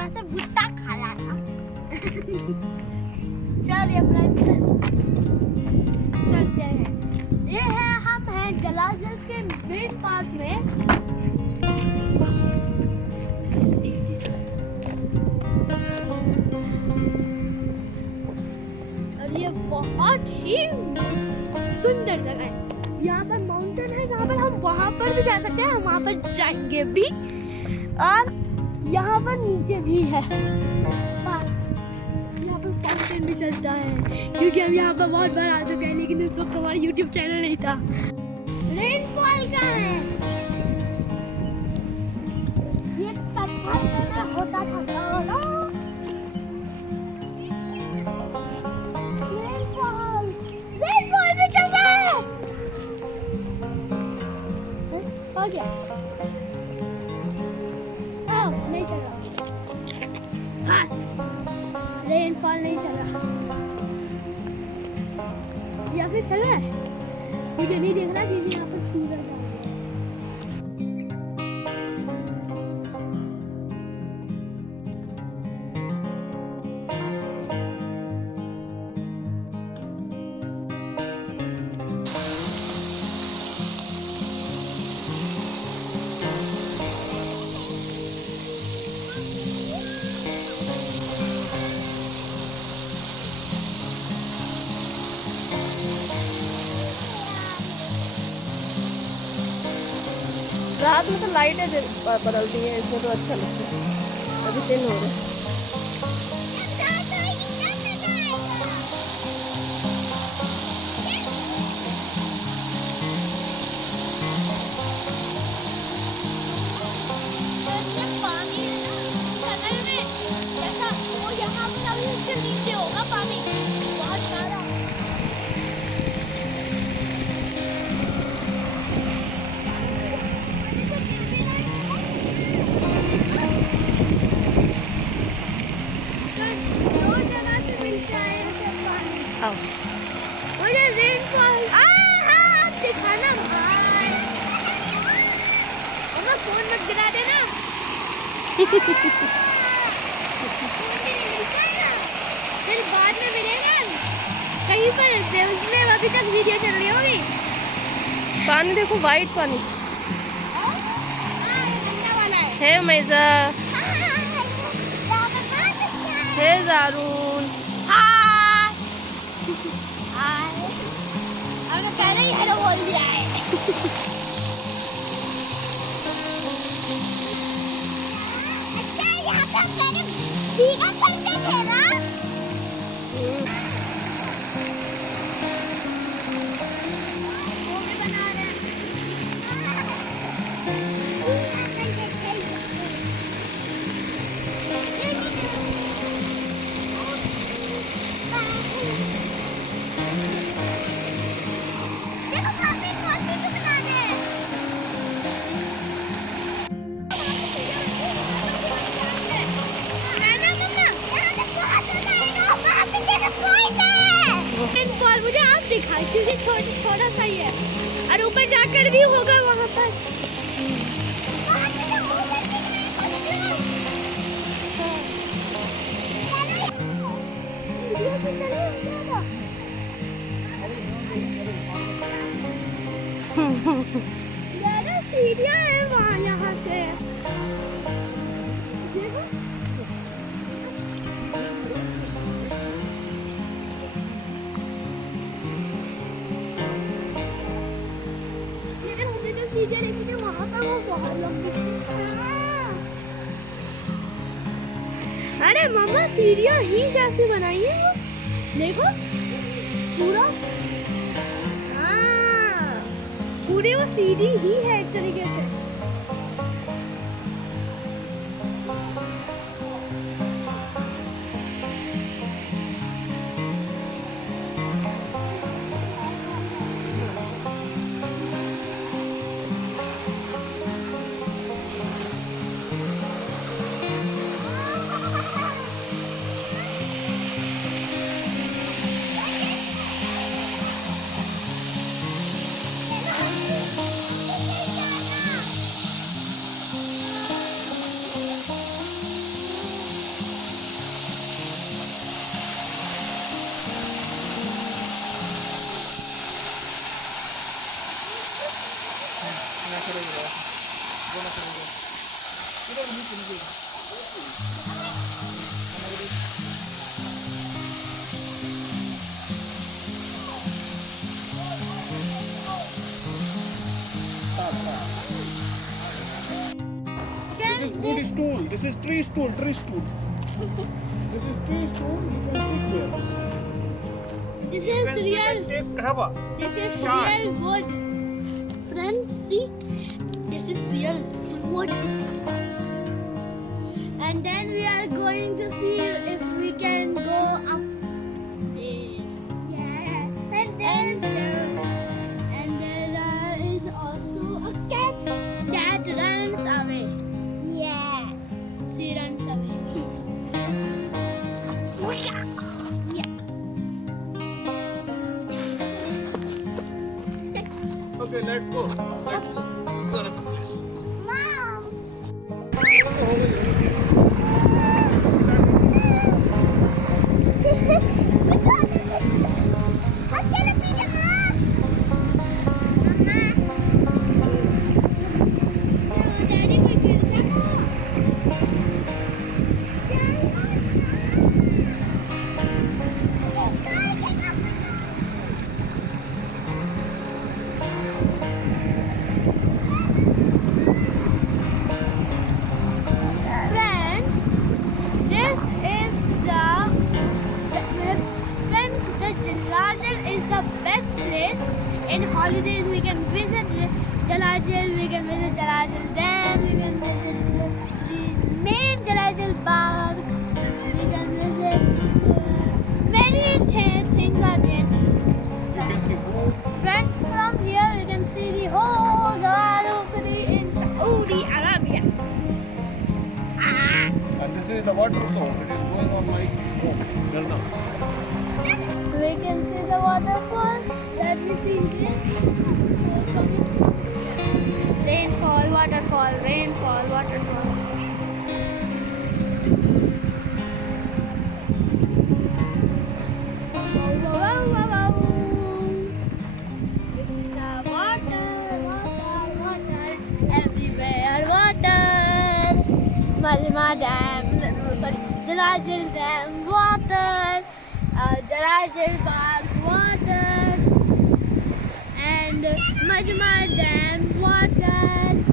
वैसे भुट्टा खा लाना। चलिए फ्रेंड्स चलते हैं। ये है हम हैं जलाजल के मेन पार्क में। और ये बहुत ही सुंदर जगह है। यहाँ पर माउंटेन है जहाँ पर हम वहाँ पर भी जा सकते हैं, हम वहाँ पर जाएंगे भी। और यहाँ पर नीचे भी है, यहाँ पर फाउंटेन भी चलता है क्योंकि हम यहाँ पर बहुत बार आ चुके हैं, लेकिन उस वक्त हमारा यूट्यूब चैनल नहीं था। रेनफॉल का है ये पत्थर में होता था। रेनफॉल भी चल रहा है। हो गया? नहीं चल रहा। हाँ, रेनफॉल नहीं चल रहा या फिर चल रहा है? मुझे नहीं दिख रहा क्योंकि यहाँ पर सूरज है। रात में तो लाइटें बदलती हैं, इसमें तो अच्छा लगता है। अभी दिन हो रहा है। नीचे होगा पानी बहुत सारा। मुझे रेनफॉल दिखाना भाई, फोन मत गिरा देना। फिर बाद में मिलेगा कहीं पर, उसमें अभी तक वीडियो चल रही होगी। पानी देखो, वाइट पानी वाला है। मैजा है, जारून पहले ही हेलो बोल दिया है। अच्छा यहाँ पे मैंने भीगा करके थे ना। वो भी बना रहे हैं। मुझे आप दिखाई क्योंकि थोड़ा सा ही है, और ऊपर जाकर भी होगा वहाँ पर। सीढ़ियाँ हैं वहाँ, यहाँ से अरे मम्मा सीढ़ियाँ ही कैसे बनाई है वो, देखो पूरा। हाँ, पूरी वो सीढ़ी ही है एक तरीके से। Friends, This is stool. This is tree stool. Tree stool. This is tree stool. You can sit here. this You is can sit real. and take cover. This is Shine. real wood. Friends, see, this is real wood. And then we are going to see if we can go up there. Yeah. And there is also a cat that runs away. Yeah. She runs away. Yeah. Okay, let's go. Let's go. Gonna do this. Mom. Friends, this is friends, the Jalajal is the best place. In holidays, we can visit Jalajal, we can visit Jalajal Dam, we can visit the main Jalajal Park, we can visit many things are there. You can see boat. Friends, from here we can see the whole Jalajal city in Saudi Arabia. And this is the water source. It is going on my home. Dharna. We can see the waterfall that we see here. Rainfall, waterfall, rainfall, waterfall. Wow, wow, wow, wow, wow. It's the water, water, water, everywhere water. Majma Dam, no, sorry, Jalajal Dam water. Jalajal Park water and Majma Dam water.